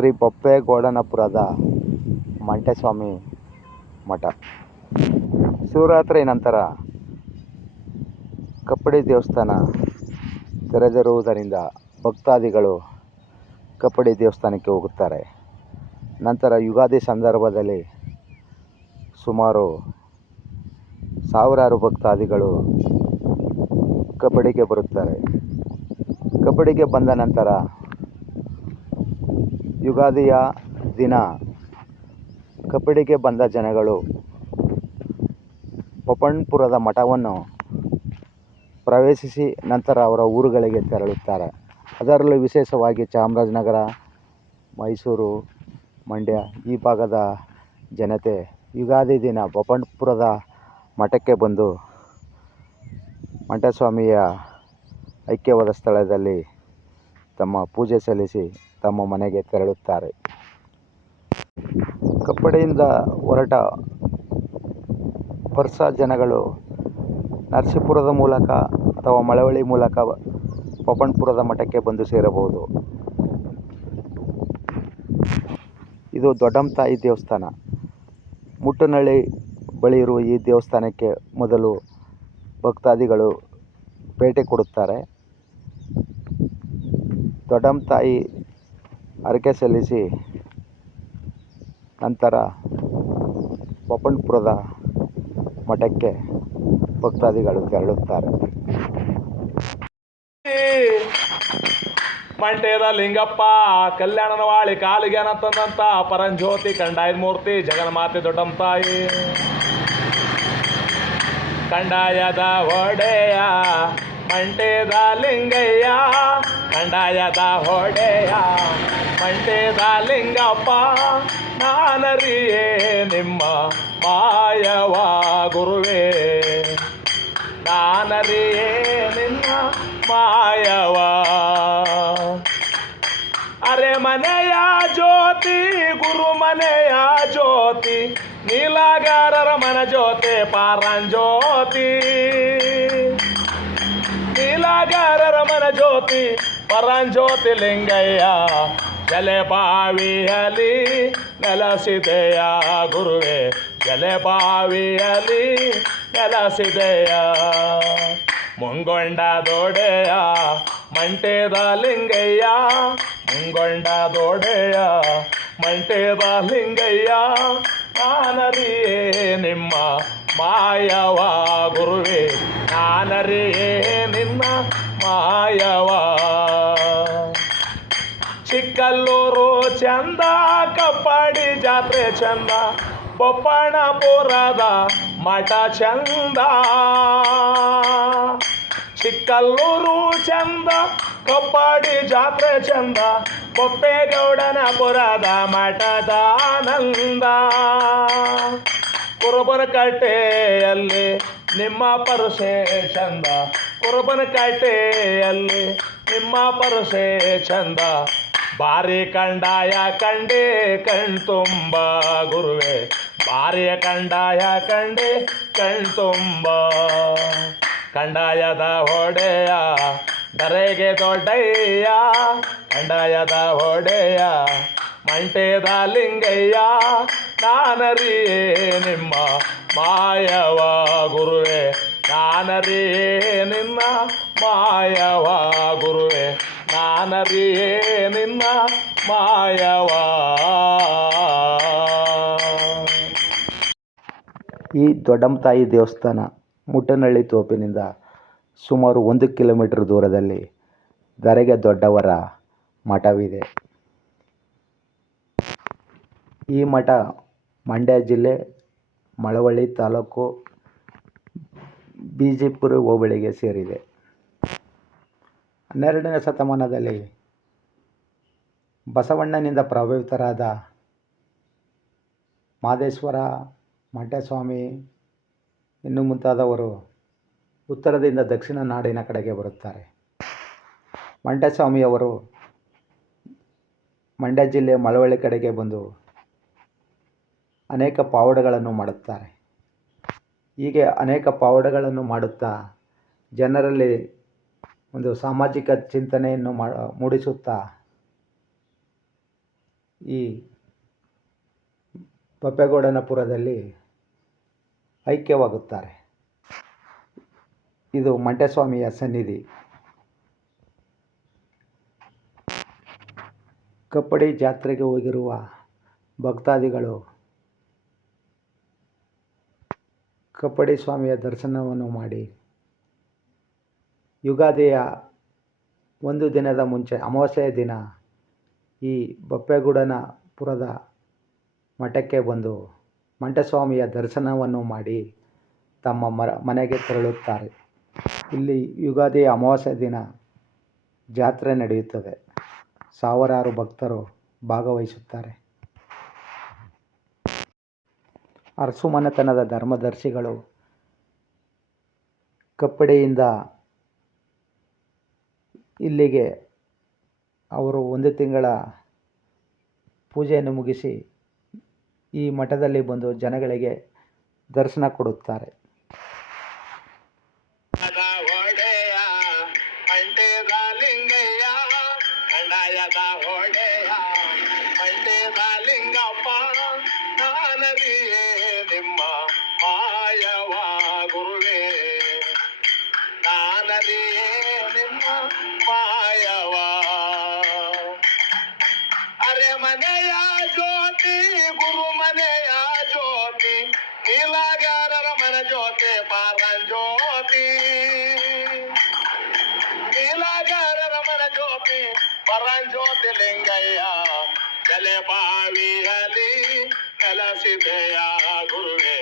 ಶ್ರೀ ಬೊಪ್ಪೇಗೌಡನಪುರದ ಮಂಟೇಸ್ವಾಮಿ ಮಠ. ಶಿವರಾತ್ರಿ ನಂತರ ಕಪ್ಪಡಿ ದೇವಸ್ಥಾನ ತೆರೆದಿರುವುದರಿಂದ ಭಕ್ತಾದಿಗಳು ಕಪ್ಪಡಿ ದೇವಸ್ಥಾನಕ್ಕೆ ಹೋಗುತ್ತಾರೆ. ನಂತರ ಯುಗಾದಿ ಸಂದರ್ಭದಲ್ಲಿ ಸುಮಾರು ಸಾವಿರಾರು ಭಕ್ತಾದಿಗಳು ಕಪ್ಪಡಿಗೆ ಬರುತ್ತಾರೆ. ಕಪ್ಪಡಿಗೆ ಬಂದ ನಂತರ ಯುಗಾದಿಯ ದಿನ ಕಪ್ಪಡಿಗೆ ಬಂದ ಜನಗಳು ಬೊಪ್ಪಣ್ಪುರದ ಮಠವನ್ನು ಪ್ರವೇಶಿಸಿ ನಂತರ ಅವರ ಊರುಗಳಿಗೆ ತೆರಳುತ್ತಾರೆ. ಅದರಲ್ಲೂ ವಿಶೇಷವಾಗಿ ಚಾಮರಾಜನಗರ, ಮೈಸೂರು, ಮಂಡ್ಯ ಈ ಭಾಗದ ಜನತೆ ಯುಗಾದಿ ದಿನ ಬೊಪ್ಪಣ್ಪುರದ ಮಠಕ್ಕೆ ಬಂದು ಮಂಟೇಸ್ವಾಮಿಯ ಐಕ್ಯವಾದ ಸ್ಥಳದಲ್ಲಿ ತಮ್ಮ ಪೂಜೆ ಸಲ್ಲಿಸಿ ತಮ್ಮ ಮನೆಗೆ ತೆರಳುತ್ತಾರೆ. ಕಪ್ಪಡಿಯಿಂದ ಹೊರಟ ಬರ್ಸ ಜನಗಳು ನರಸೀಪುರದ ಮೂಲಕ ಅಥವಾ ಮಳವಳ್ಳಿ ಮೂಲಕ ಬೊಪ್ಪಣ್ಪುರದ ಮಠಕ್ಕೆ ಬಂದು ಸೇರಬಹುದು. ಇದು ದೊಡ್ಡಮ್ಮ ತಾಯಿ ದೇವಸ್ಥಾನ. ಮುಟ್ಟನಹಳ್ಳಿ ಬಳಿ ಇರುವ ಈ ದೇವಸ್ಥಾನಕ್ಕೆ ಮೊದಲು ಭಕ್ತಾದಿಗಳು ಭೇಟಿ ಕೊಡುತ್ತಾರೆ. ದೊಡ್ಡಮ್ಮ ತಾಯಿ ಹರಕೆ ಸಲ್ಲಿಸಿ ನಂತರ ಬೊಪ್ಪಣ್ಪುರದ ಮಠಕ್ಕೆ ಭಕ್ತಾದಿಗಳು ತೆರಳುತ್ತಾರೆ. ಮಂಟೇದ ಲಿಂಗಪ್ಪ ಕಲ್ಯಾಣನವಾಳಿ ಕಾಲಿಗೆ ಅನ್ನತಂದಂತ ಪರಂಜ್ಯೋತಿ ಕಂಡಾಯದ ಮೂರ್ತಿ ಜಗನ್ಮಾತೆ ದೊಡ್ಡಮ್ಮ ತಾಯಿ ಕಂಡಾಯದ ಹೊಡೆಯ ಮಂಟೇದ ಲಿಂಗಯ್ಯ ಕಂಡಾಯದ ಹೊಡೆಯ ಮಂಟೇದ ಲಿಂಗಪ್ಪ ನಾನರಿಯೇ ನಿಮ್ಮ ಮಾಯವ ಗುರುವೇ ನಾನರಿಯೇ ನಿನ್ನ ಮಾಯವ ಅರೆ ಮನೆಯ ಜ್ಯೋತಿ ಗುರು ಮನೆಯ ಜ್ಯೋತಿ ನೀಲಾಗಾರರ ಮನ ಜ್ಯೋತಿ ಪಾರಂಜ್ಯೋತಿ ನೀಲಾಗಾರರ ಮನ ಜ್ಯೋತಿ ಪರಂಜ್ಯೋತಿ ಲಿಂಗಯ್ಯ ಜಲೆಬಾವಿಯಲ್ಲಿ ನೆಲೆಸಿದೆಯ ಗುರುವೇ ಜಲೆಬಾವಿಯಲ್ಲಿ ನೆಲೆಸಿದೆಯ ಮುಂಗೊಂಡ ದೊಡೆಯ ಮಂಟೇದ ಲಿಂಗಯ್ಯ ಮುಂಗೊಂಡ ದೊಡೆಯ ಮಂಟೇದ ಲಿಂಗಯ್ಯ ನಾನರಿಯೇ ನಿಮ್ಮ ಮಾಯವ ಗುರುವೇ ನಾನರಿಯೇ ನಿನ್ನ ಮಾಯವ ಚಿಕ್ಕಲ್ಲೂರು ಚಂದ ಕಪ್ಪಡಿ ಜಾತ್ರೆ ಚಂದ ಬೊಪ್ಪಣ್ಣಪುರದ ಮಠ ಚಂದ ಚಿಕ್ಕಲ್ಲೂರು ಚಂದ ಕಪ್ಪಡಿ ಜಾತ್ರೆ ಚಂದ ಬೊಪ್ಪೇಗೌಡನಪುರದ ಮಠದ ಆನಂದ ಕುರುಬನಕಟ್ಟೆಯಲ್ಲಿ ನಿಮ್ಮ ಪರಸೆ ಚಂದ ಕುರುಬನಕಟ್ಟೆಯಲ್ಲಿ ನಿಮ್ಮ ಪರಸೆ ಚಂದ ಬಾರಿ ಕಂಡಾಯ ಕಂಡೆ ಕಣ್ತುಂಬ ಗುರುವೇ ಬಾರಿಯ ಕಂಡಾಯ ಕಂಡೆ ಕಣ್ತುಂಬ ಕಂಡಾಯದ ಹೊಡೆಯ ದರೆಗೆ ದೊಡ್ಡಯ್ಯ ಕಂಡಾಯದ ಹೊಡೆಯ ಮಂಟೇದ ಲಿಂಗಯ್ಯ ನಾನರಿಯೇ ನಿಮ್ಮ ಮಾಯವ ಗುರುವೇ ನಾನರಿಯೇ ನಿನ್ನ ಮಾಯವ ಗುರುವೇ ನಾನರಿಯೇ ನಿನ್ನ ಮಾಯವ. ಈ ದೊಡ್ಡಮ್ಮ ತಾಯಿ ದೇವಸ್ಥಾನ ಮುಟ್ಟನಹಳ್ಳಿ ತೋಪಿನಿಂದ ಸುಮಾರು 1 ಕಿಲೋಮೀಟರ್ ದೂರದಲ್ಲಿ ಧರೆಗೆ ದೊಡ್ಡವರ ಮಠವಿದೆ. ಈ ಮಠ ಮಂಡ್ಯ ಜಿಲ್ಲೆ ಮಳವಳ್ಳಿ ತಾಲೂಕು ಬಿಜಿಪುರ ಹೋಬಳಿಗೆ ಸೇರಿದೆ. 12ನೇ ಶತಮಾನದಲ್ಲಿ ಬಸವಣ್ಣನಿಂದ ಪ್ರಭಾವಿತರಾದ ಮಾದೇಶ್ವರ, ಮಂಟೇಸ್ವಾಮಿ ಇನ್ನು ಮುಂತಾದವರು ಉತ್ತರದಿಂದ ದಕ್ಷಿಣ ನಾಡಿನ ಕಡೆಗೆ ಬರುತ್ತಾರೆ. ಮಂಟೇಸ್ವಾಮಿಯವರು ಮಂಡ್ಯ ಜಿಲ್ಲೆ ಮಳವಳ್ಳಿ ಕಡೆಗೆ ಬಂದು ಅನೇಕ ಪಾವಡಗಳನ್ನು ಮಾಡುತ್ತಾರೆ. ಹೀಗೆ ಅನೇಕ ಪಾವಡಗಳನ್ನು ಮಾಡುತ್ತಾ ಜನರಲ್ಲಿ ಒಂದು ಸಾಮಾಜಿಕ ಚಿಂತನೆಯನ್ನು ಮೂಡಿಸುತ್ತಾ ಈ ಬಪ್ಪೇಗೌಡನಪುರದಲ್ಲಿ ಐಕ್ಯವಾಗುತ್ತಾರೆ. ಇದು ಮಂಟೇಸ್ವಾಮಿಯ ಸನ್ನಿಧಿ. ಕಪ್ಪಡಿ ಜಾತ್ರೆಗೆ ಹೋಗಿರುವ ಭಕ್ತಾದಿಗಳು ಕಪ್ಪಡಿ ಸ್ವಾಮಿಯ ದರ್ಶನವನ್ನು ಮಾಡಿ ಯುಗಾದಿಯ ಒಂದು ದಿನದ ಮುಂಚೆ ಅಮಾವಾಸ್ಯೆಯ ದಿನ ಈ ಬಪ್ಪೇಗೌಡನಪುರದ ಮಠಕ್ಕೆ ಬಂದು ಮಂಟೇಸ್ವಾಮಿಯ ದರ್ಶನವನ್ನು ಮಾಡಿ ತಮ್ಮ ಮನೆಗೆ ತೆರಳುತ್ತಾರೆ. ಇಲ್ಲಿ ಯುಗಾದಿ ಅಮಾವಾಸ್ಯೆ ದಿನ ಜಾತ್ರೆ ನಡೆಯುತ್ತದೆ. ಸಾವಿರಾರು ಭಕ್ತರು ಭಾಗವಹಿಸುತ್ತಾರೆ. ಅರಸು ಮನೆತನದ ಧರ್ಮದರ್ಶಿಗಳು ಕಪ್ಪಡಿಯಿಂದ ಇಲ್ಲಿಗೆ ಅವರು ಒಂದು ತಿಂಗಳ ಪೂಜೆಯನ್ನು ಮುಗಿಸಿ ಈ ಮಠದಲ್ಲಿ ಬಂದು ಜನಗಳಿಗೆ ದರ್ಶನ ಕೊಡುತ್ತಾರೆ. ನಿಮ್ಮ ಮಾಯವ ಗುರುವೇ ನಾನರಿಯೇ ನಿಮ್ಮ ಮಾಯವ ಅರೆ ಮನೆಯ ಜ್ಯೋತಿ ಗುರು ಮನೆಯ ಜ್ಯೋತಿ ನೀಲಾಗಾರರ ಮನ ಜ್ಯೋತಿ ಪಾರಂಜ್ಯೋತಿ ನೀಲಾಗಾರರ ಮನ ಜ್ಯೋತಿ ಪರಂಜ್ಯೋತಿ ಲಿಂಗಯ್ಯ ತಲೆ ಬಾವಿಯಲ್ಲಿ ನೆಲಸಿದೆಯ ಗುರುವೇ